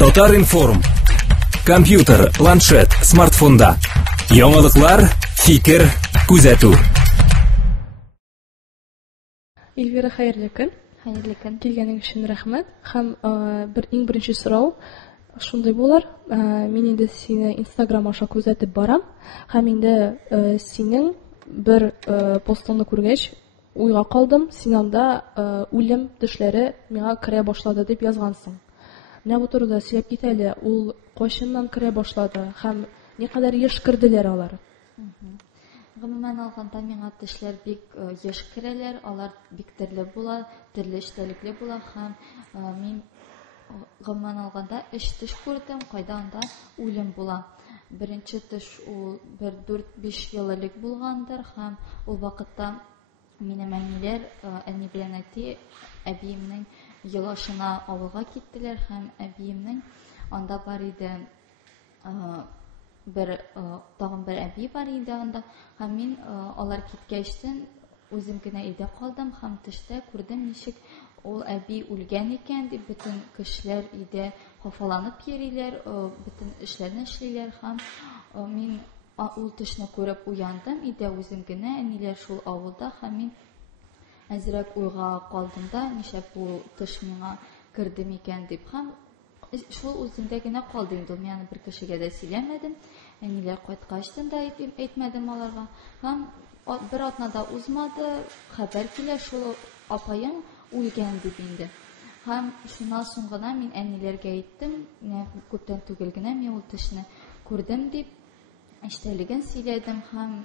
Татаринформ. Компьютер, планшет, смартфонда. Яңалыклар, фикер, күзәтү. Эльвира, хәерле көн. Хәерле көн. Килгәнең өчен рәхмәт. Һәм иң беренче сорау шундый булыр. Мин инде сине Instagram аша күзәтеп барам. Һәм инде синең бер постыңны күргәч уйга калдым. Син анда үлем төшләре миңа керә башлады дип язгансың. Менә бу турыда сөйләп кит әле. Ул кайчаннан керә башлады һәм никадәр еш керделәр алар? Гомумән алганда миңа тешләр бик еш керәләр, алар бик төрле була, төрле эчтәлекле була һәм мин гомумән алганда 3 төш күрдем, кайда анда үлем була. Беренче төш ул 4-5 ел элек булгандыр һәм ул вакытта минем әниләр, әни белән әти әбиемнең елашына авылга киттеләр һәм әбиемнең анда бар иде тагын бер әби бар иде анда һәм мин алар киткәчтен үзем генә өйдә калдым һәм төштә күрдем ничек ул әби үлгән икән дип бөтен кешеләр өйдә хафаланып йөриләр, бөтен эшләрне эшлиләр һәм мин ул төшне күреп уяндым, өйдә үзем генә, әниләр шул авылда һәм мин әзрәк уйга калдым да, ничек бу төш миңа керде микән дип һәм шул үземдә генә калды инде, мин бер кешегә дә сөйләмәдем, әниләр кайткачтан да әйтмәдем аларга һәм бер атнада узмады, хәбәр килә шул апаең үлгән дип инде. Һәм шуннан соң гына мин әниләргә әйттем, күптән түгел генә мин ул төшне күрдем дип, эчтәлеген сөйләдем һәм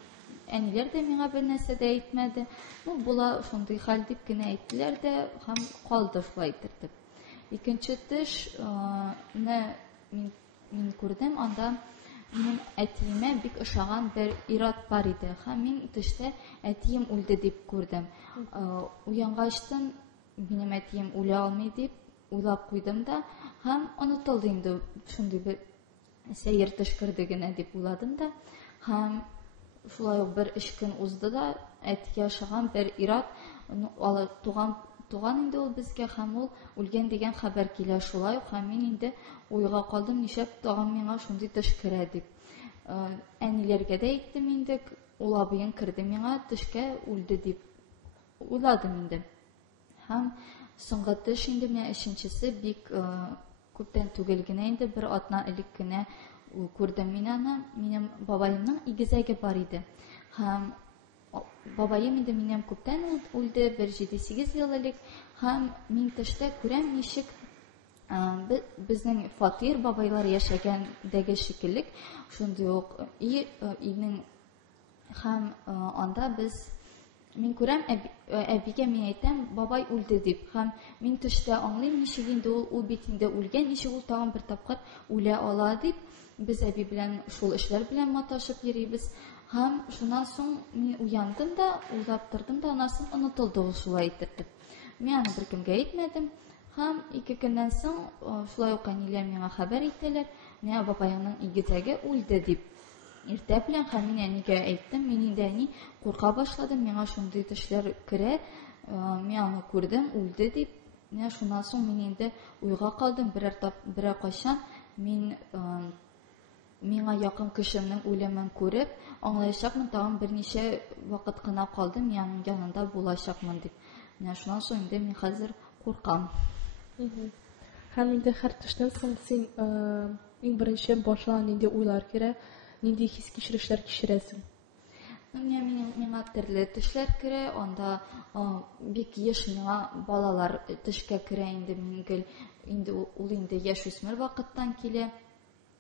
әниләр дә миңа бер нәрсә дә әйтмәде. Була шундый хәл дип кенә әйттеләр дә һәм калды шулай итеп. Икенче төшне мин күрдем, анда минем әтиемә бик ошаган бер ир-ат бар иде һәм мин төштә әтием үлде дип күрдем. Уянгачтан минем әтием үлә алмый дип уйлап куйдым да һәм онытылды инде шундый бер сәер төш керде генә дип уйладым да һәм шулай ук бер 3 көн узды да әти ошаган бер ир-ат туган инде ул безгә һәм ул үлгән дигән хәбәр килә шулай ук һәм мин инде уйга калдым, ничек тагын миңа шундый төш керә дип. Әниләргә дә әйттем инде, ул абыең керде миңа төшкә үлде дип уйладым инде. Һәм соңгы төш инде менә өченчесе бик күптән түгел генә инде бер атна элек кенә күрдем мин аны. Минем бабаемның игезәге бар иде. Һәм бабаем инде минем күптән үлде, бер 7-8 ел элек һәм мин төштә күрәм ничек безнең фатир бабайлар яшәгәндәге шикелле шундый ук өйнең һәм анда мин күрәм әбигә мин әйтәм, бабай үлде дип һәм мин төштә аңлыйм ничек инде ул бит инде үлгән, ничек ул тагын бер тапкыр үлә ала дип. Без әби белән шул эшләр белән маташып йөрибез һәм шуннан соң мин уяндым да, уйлап тордым да, аннан соң онытылды ул шулай итеп. Мин аны беркемгә әйтмәдем һәм 2 көннән соң шулай ук әниләр миңа хәбәр иттеләр, менә бабаеңның игезәге үлде дип. Иртә белән һәм мин әнигә әйттем, мин инде әни курка башладым, миңа шундый төшләр керә, мин аны күрдем, үлде дип. Менә шуннан соң мин инде уйга калдым, берәр кайчан миңа якын кешемнең үлемен күреп, аңлаячакмын, тагын берничә вакыт кына калды, мин аның янында булачакмын дип. Менә шуннан соң инде мин хәзер куркам. Һәм инде һәр төштән соң син иң беренче башыңа нинди уйлар керә, нинди хис кичерешләр кичерәсең? Миңа төрле төшләр керә, анда бик еш миңа балалар төшкә керә инде ул инде яшүсмер вакыттан килә.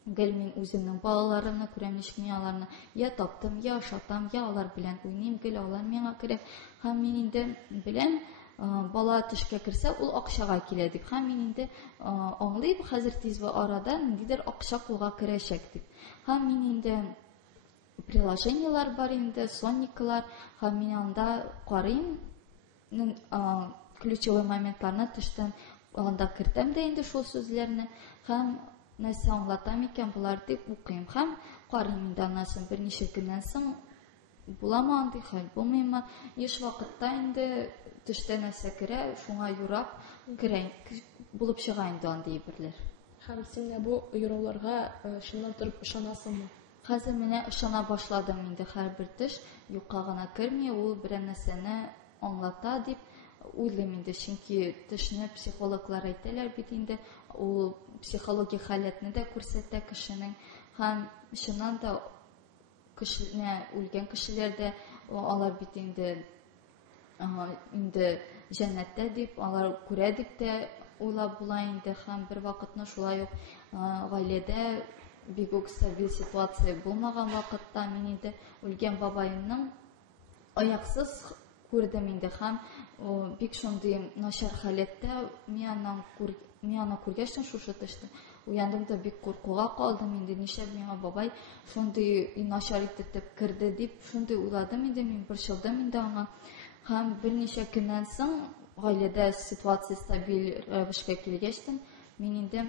Гел мин үземнең балаларымны күрәм, ничек мин аларны я таптым, я ашатам, я алар белән уйныйм, гел алар миңа керә. Һәм мин инде беләм, бала төшкә керсә, ул акчага килә дип. Һәм мин инде аңлыйм, хәзер тиз арада ниндидер акча кулга керәчәк дип. Һәм мин инде приложениялар бар инде, сонниклар, һәм мин анда карыйм, ключевой моментларны төштән анда кертәм дә инде шул сүзләрне һәм нәрсә аңлатам икән булар дип укыйм һәм карыйм инде аннан соң берничә көннән соң буламы андый хәл, булмыймы? Еш вакытта инде төштә нәрсә керә, шуңа юрап керә, булып чыга инде андый әйберләр. Һәм син бу юрауларга чыннан торып ышанасыңмы? Хәзер менә ышана башладым инде һәрбер төш юкка гына керми, ул бер нәрсәне аңлата дип уйлыйм инде. Чөнки төшне психологлар әйтәләр бит инде, ул психологик халәтне дә күрсәтә кешенең. Һәм чыннан да үлгән кешеләрдә алар бит инде җәннәттә дип, алар күрә дип тә уйлап була инде. Һәм бер вакытны шулай ук гаиләдә бик үк стабиль ситуация булмаган вакытта мин инде үлгән бабаемның аяксыз күрдем инде. Һәм бик шундый начар халәттә мин аны күргәч шушы төште уяндым да бик куркуга калдым инде. Нишләп миңа бабай шундый начар итеп керде дип шундый уйладым инде. Мин борчылдым инде аңа. Һәм берничә көннән соң гаиләдә ситуация стабиль рәвешкә килгәчтен мин инде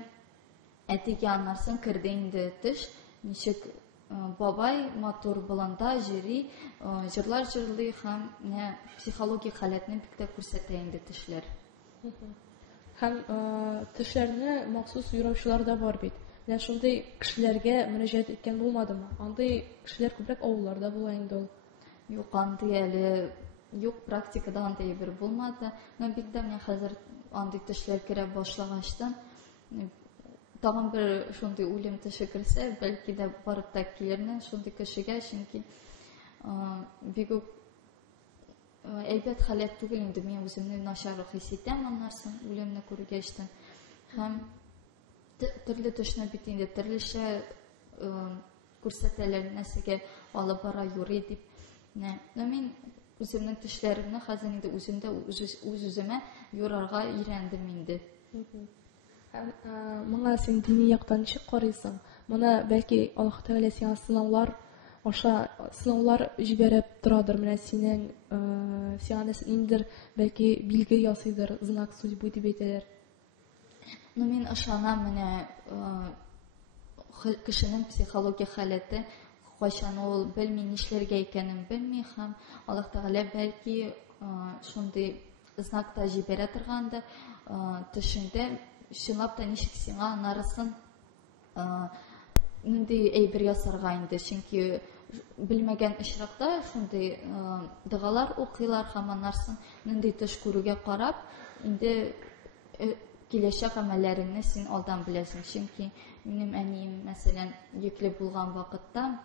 әтигә аннарсын керде инде төш. Ничек бабай матур болында җыри, җырлар җырлый һәм психологик халәтне бик тә күрсәтә инде төшләр. Һәм төшләрне махсус юраучылар да бар бит. Менә шундый кешеләргә мөрәҗәгать иткән булмадымы? Андый кешеләр күбрәк авылларда була инде ул. Юк, андый әле юк, практикада андый бер булмады. Но бик тә менә хәзер андый төшләр керә башлагачтан тагын бер шундый үлем төше керсә, бәлки дә барып та килермен шундый кешегә, чөнки бик үк әйбәт халәт түгел инде. Мин үземне начарлык хис итәм аннарсын үлемне күргәчтен. Һәм төрле төшне бит инде төрлечә күрсәтәләр, нәрсәгә алып бара юрый дип. Но мин үземнең төшләремне хәзер инде үземә юрарга өйрәндем инде. Моңа син дини яктан ничек карыйсың? Моны бәлки Аллаһ Тәгалә сиңа сынаулар җибәреп торадыр, менә синең сиңа ниндидер бәлки билге ясыйдыр, знак судьбы дип әйтәләр. Ну мин ышанам, менә кешенең психологик халәте кайчан ул белми нишләргә икәнен белми һәм Аллаһ Тәгалә бәлки шундый знак та җибәрә торганда төшендә чынлап та ничек сиңа анарысын нинди әйбер ясарга инде. Чөнки белмәгән очракта шундый дугалар укыйлар һәм анарсын нинди төш күрүгә карап инде киләчәк әмәлләреңне син алдан беләсең. Чөнки минем әнием мәсәлән йөкле булган вакытта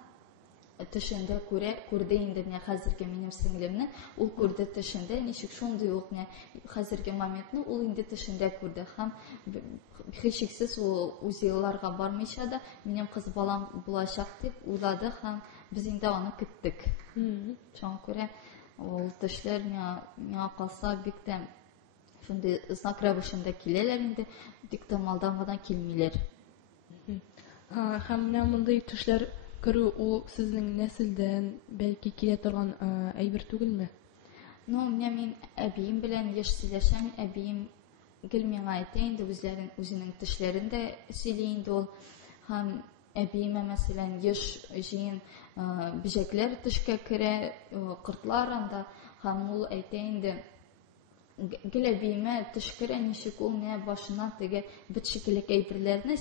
төшендә күрде инде менә хәзерге минем сеңлемне, ул күрде төшендә, ничек шундый ук менә хәзерге моментны ул инде төшендә күрде һәм һичшиксез ул үз елларга бармыйча да минем кыз балам булачак дип уйлады һәм без инде аны көттек. Шуңа күрә ул төшләр миңа калса бик тә шундый знак рәвешендә киләләр инде, бик тә малдан килмиләр. Һәм менә мондый төшләр көрү ул сезнең нәселдән бәлки килә торган әйбер түгелме? Ну, мин әбием белән яшь сөйләшәм, әбием гел миңа әйтә инде үзенең төшләрен дә сөйли инде ул. Һәм әбиемә мәсәлән яшь җыен бижәкләр төшкә керә, кортлар анда, һәм ул әйтә инде гел әбиемә төш керә, ничек ул менә башына теге бит шикелле әйберләрне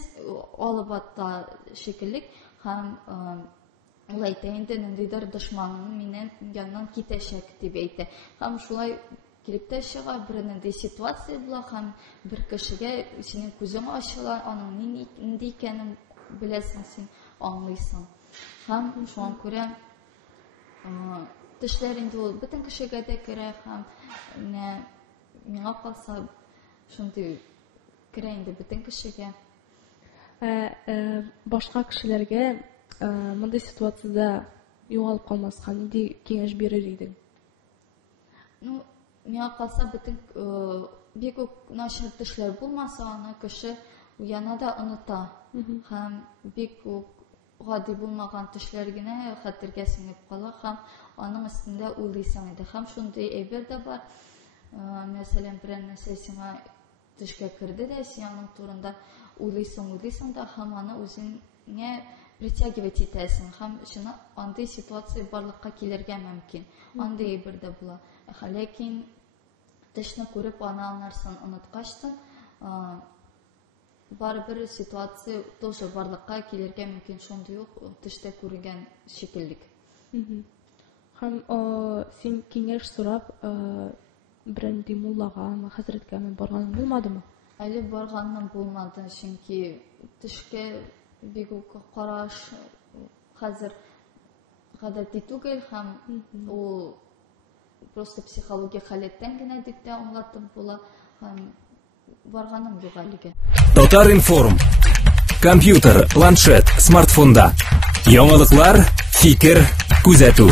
алып ата шикелле. Һәм ул әйтә инде ниндидер дошманым миннән яннан китәчәк дип әйтә. Һәм шулай килеп тә чыга, бер нинди ситуация була һәм бер кешегә синең күзең ачыла, аның нинди икәнен беләсең, син аңлыйсың. Һәм шуңа күрә төшләр инде ул бөтен кешегә дә керә һәм миңа калса шундый керә инде бөтен кешегә. Башка кешеләргә мондый ситуациядә югалып калмаска нинди киңәш бирер идең? Ну, миңа калса бөтен бик үк начар төшләр булмаса, аны кеше уяна да оныта. Һәм бик үк гади булмаган төшләр генә хәтергә сеңеп кала һәм аның өстендә уйлыйсың иде. Һәм шундый әйбер дә бар. Мәсәлән, бер нәрсә сиңа төшкә керде дә, син аның турында уйлыйсың да һәм аны үзеңә притягивать итәсең һәм шуны андый ситуация барлыкка килергә мөмкин. Андый әйбер дә була. Ләкин төшне күреп аны аңларсың, оныткачтын baribir situatsiya тоже барлыкка килергә мөмкин, шундый ук төштә күренгән шикеллек. Һәм син киңәш сорап бренди муллагамы, хәзрәткәме барган булмадымы? Әле барганным булмады, чөнки төшкә бик үк караш хәзер гадәти түгел һәм ул просто психологик халәттән генә дип тә аңлатып була һәм барганым юк әлегә. Татар-информ. Компьютер, планшет, смартфонда. Яңалыклар, фикер, күзәтү.